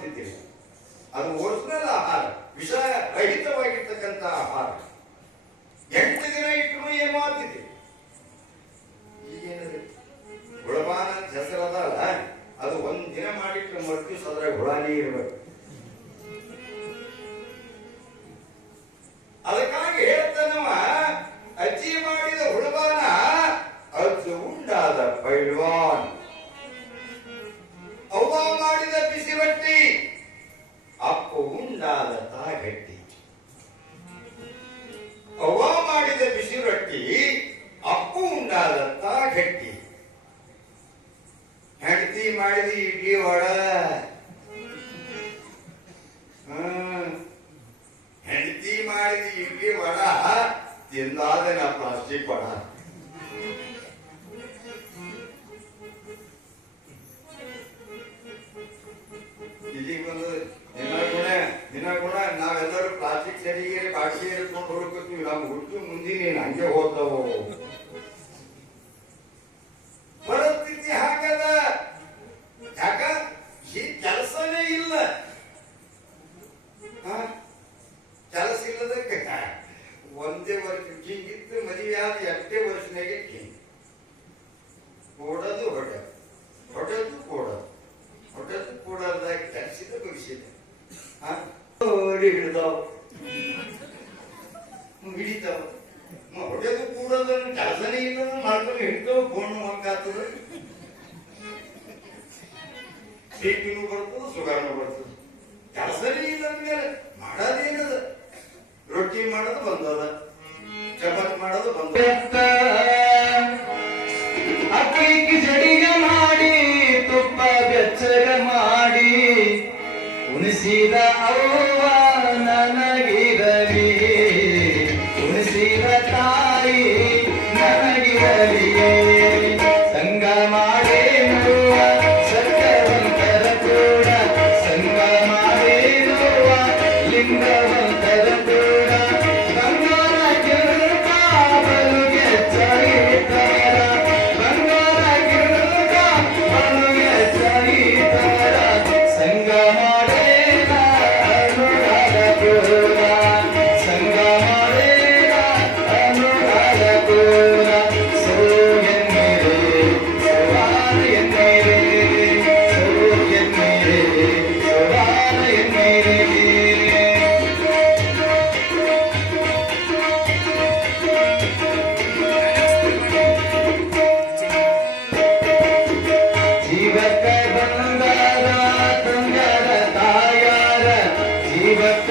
ಪರಿಸ್ಥಿತಿ. ಅದು ಒರಿಜಿನಲ್ ಆಹಾರ, ವಿಷ ರಹಿತವಾಗಿರ್ತಕ್ಕಂಥ ಆಹಾರ. 8 ದಿನ ಇಟ್ಟರು ಏನು ಆಗ್ತಿದೆ. ಈಗೇನಿದೆ ಹುಳಬಾನ ಅಂತ ಹೆಸರದಲ್ಲ, ಅದು 1 ದಿನ ಮಾಡಿಟ್ರೆ ಮರ್ತೀವಿ, ಅದ್ರಾಗ ಹುಳಾನೇ ಇರ್ಬೇಕು. ಅದಕ್ಕಾಗಿ ಹೇಳ್ತಾನವ, ಅಜ್ಜಿ ಮಾಡಿದ ಹುಳಬಾನ ಅಜ್ಜು ಉಂಡಾದ ಪೈಲ್ವಾನ್, ಅವ್ವ ಮಾಡಿದ ಬಿಸಿ ರೊಟ್ಟಿ ಅಪ್ಪ ಉಂಡಾದ ತಾಗಟ್ಟಿ. ಅವ್ವ ಮಾಡಿದ ಬಿಸಿ ರೊಟ್ಟಿ ಅಪ್ಪ ಉಂಡಾದ ತಾಗಟ್ಟಿ. ಹೆಂಡತಿ ಮಾಡಿದ ಇಡ್ಲಿ ವಡ, ಹೆಂಡತಿ ಮಾಡಿದ ಇಡ್ಲಿ ವಡ ತಿಂದಾದ ಪ್ಲಾಸ್ಟಿಕ್ ವಡ. ಇಲ್ಲಿ ಬಂದು ದಿನಗುಣ ನಾವೆಲ್ಲರೂ ಪ್ಲಾಸ್ಟಿಕ್ ಸರಿಗೆ ಬಾಡಿಗೆ ಇಟ್ಕೊಂಡು ಹುಡುಕತ್ತೀವಿ. ನಾವು ಹುಡುಕಿ ಮುಂದಿನ ಹಂಗೆ ಹೋಗ್ತಾವ. ಪರಿಸ್ಥಿತಿ ಹಾಗದ. ಯಾಕ ಈ ಕೆಲಸನೇ ಇಲ್ಲ. ಕೆಲಸ ಇಲ್ಲದಕ್ಕೆ ಒಂದೇ ವರ್ಷ ಹಿಂಗಿತ್ತು. ಮದುವೆ ಆದ 2 ವರ್ಷನಾಗೆ ಹಿಂಗ್ ಕೊಡೋದು ಹೊಡೆದು, ಹೊಡೆದು ಕೊಡೋದು, ಹೊಡೆದು ಕೊಡೋದಾಗ ಕೆಲಸದ ಭವಿಷ್ಯದ ಹಿಡಿದಾವ ಹಿಡಿತಾವ. ಹೊಡೆದು ಕೂಡೋದನ್ನು ಕೆಲಸನೇ ಇಲ್ಲ ಮಾಡ್ಕೊಂಡು ಹಿಡ್ತಾವ. ಗೋಣು ಹಂಗಾಗ್ತದ, ಬಿಪಿನೂ ಬರ್ತದ, ಸುಗರ್ನೂ ಬರ್ತದ. ಕೆಲಸನೇ ಇಲ್ಲ ಅಂದ್ಮೇಲೆ ಮಾಡೋದೇನದ? ರೊಟ್ಟಿ ಮಾಡೋದು ಬಂದದ, ಚಪಾತಿ ಮಾಡೋದು ಬಂದ, ಅಕ್ಕಿ ಕಿಚಡಿಗ ಮಾಡಿ ತುಪ್ಪ ಬೆಚ್ಚಗ ಮಾಡಿ ಉಣಿಸಿದ ಅವ್ವ ನನಗಿರಲಿ, ಉಣಿಸಿದ ತಾಯಿ ನನಗಿರಲಿ. ಸಂಗ ಮಾಡೇನುವ ಸತ್ಯವಂತರ ಕೂಡ, ಸಂಗ ಮಾಡೇನುವ ಲಿಂಗವಂತರ ಕೂಡ. ಬಂಗಾರ ಗಿರುಕ ಬಲುಗೆ ಚರಿತರ, ಬಂಗಾರ ಗಿರುಕ ಬಲುಗೆ ಚರಿತರ. ಸಂಗ ಮಾಡೇನ ಅನುರಾಗ ಪೂರ, ಸಂಗ ಮಾಡೇನ ಅನುರಾಗ ಪೂರ. So ಎನ್ನಿರೆ ಸವಾಲ ಎನ್ನಿರೆ, so ಎನ್ನಿರೆ ಸವಾಲ ಎನ್ನಿರೆ. ಜೀವಕ್ಕ ಬಂಗಾರ ತುಂಗರ ತಾಯಾರ, ಜೀವಕ್ಕ